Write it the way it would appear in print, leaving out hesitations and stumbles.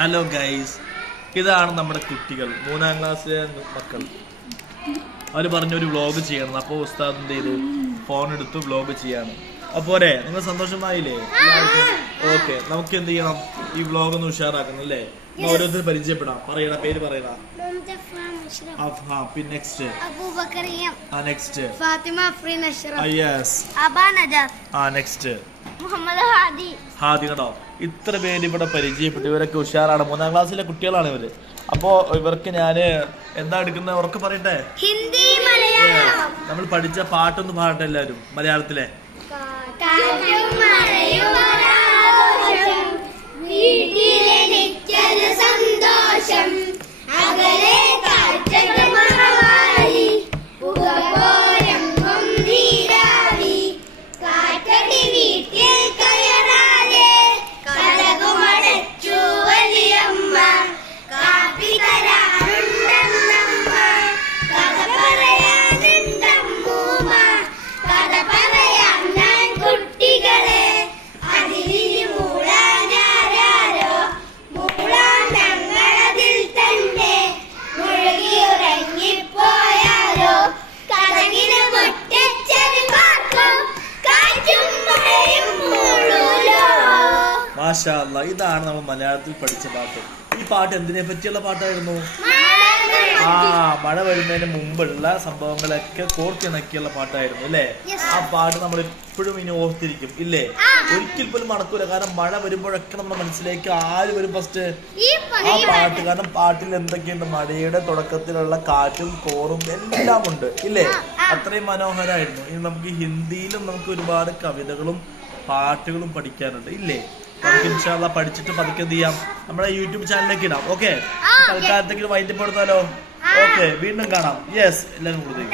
Hello guys, ഇതാണ് നമ്മുടെ കുട്ടികൾ, 3ാം ക്ലാസ്സിലെ മക്കൾ. അവർ പറഞ്ഞൊരു വ്ളോഗ് ചെയ്യണം. അപ്പോൾ ഉസ്താദ് എന്ത് ചെയ്തു, ഫോൺ എടുത്തു വ്ളോഗ് ചെയ്യാണ്. അപ്പോരെ നിങ്ങൾ സന്തോഷമായില്ലേ? ഓക്കെ, നമുക്ക് എന്ത് ചെയ്യണം, ഈ വ്ളോഗ് ഒന്ന് ഉഷാറാക്കണം അല്ലേ? ഓരോരുത്തർ പരിചയപ്പെടാം. പറയണ പേര് പറയണ. പിന്നെ next next Fathima Afreen Ashraf. Yes. Aba Najaf. Next Muhammad Hadi. Hadi. കേട്ടോ, ഇത്ര പേര് ഇവിടെ പരിചയപ്പെട്ടു. ഇവരൊക്കെ ഉഷാറാണ്, 3ാം ക്ലാസ്സിലെ കുട്ടികളാണ് ഇവര്. അപ്പോ ഇവർക്ക് ഞാന് എന്താ എടുക്കുന്നത് ഉറക്കെ പറയട്ടെ. ഹിന്ദി, മലയാളം. നമ്മൾ പഠിച്ച പാട്ടൊന്ന് പാടട്ടെ എല്ലാവരും മലയാളത്തിലെ. സന്തോഷം അകലെ കാഴ്ചകൾ മറവായി പുകപോരങ്ങും നീരാവി കാറ്റടി വീട്ടിൽ കയറാതെ കടകുമടച്ചു വലിയമ്മ കാപ്പി തരാറുണ്ടെന്നമ്മ കഥ പറയാനുണ്ടമ്മൂമ്മ കഥ പറയാൻ ഞാൻ കുട്ടികളെ അതിരിഞ്ഞു മൂളാനാരോ മൂളാൻ ഞങ്ങളതിൽ തന്നെ മുഴുകിയുറങ്ങിപ്പോയാലോ കടകിന് മുറ്റച്ചന് പാർക്കും കാറ്റും മഴയും മൂളൂലോ. മാഷാ അല്ലാഹ്, ഇതാണ് നമ്മൾ മലയാളത്തിൽ പഠിച്ച പാട്ട്. ഈ പാട്ട് എന്തിനെ പറ്റിയുള്ള പാട്ടായിരുന്നു? മഴ വരുന്നതിന് മുമ്പുള്ള സംഭവങ്ങളൊക്കെ കോർത്തിണക്കിയുള്ള പാട്ടായിരുന്നു അല്ലേ? ആ പാട്ട് നമ്മൾ എപ്പോഴും ഇനി ഓർത്തിരിക്കും ഇല്ലേ? ഒരിക്കൽ പോലും മറക്കൂല. കാരണം മഴ വരുമ്പോഴൊക്കെ നമ്മുടെ മനസ്സിലേക്ക് ആര് വരും ഫസ്റ്റ്? ആ പാട്ട്. കാരണം പാട്ടിൽ എന്തൊക്കെയുണ്ട്, മഴയുടെ തുടക്കത്തിലുള്ള കാറ്റും കോറും എല്ലാം ഉണ്ട് ഇല്ലേ? അത്രയും മനോഹരമായിരുന്നു. ഇനി നമുക്ക് ഹിന്ദിയിലും നമുക്ക് ഒരുപാട് കവിതകളും പാട്ടുകളും പഠിക്കാനുണ്ട് ഇല്ലേ? നമുക്ക് ഇൻഷാ അല്ലാഹ് പഠിച്ചിട്ട് പതുക്കെ എന്ത് ചെയ്യാം, നമ്മുടെ യൂട്യൂബ് ചാനലിലേക്ക് ഇടാം. ഓക്കെ, തൽക്കാലത്തേക്ക് വൈൻഡപ്പ് എടുത്താലോ? ഓക്കെ, വീണ്ടും കാണാം. യെസ്, എല്ലാവരും കൊടുത്തേക്കും.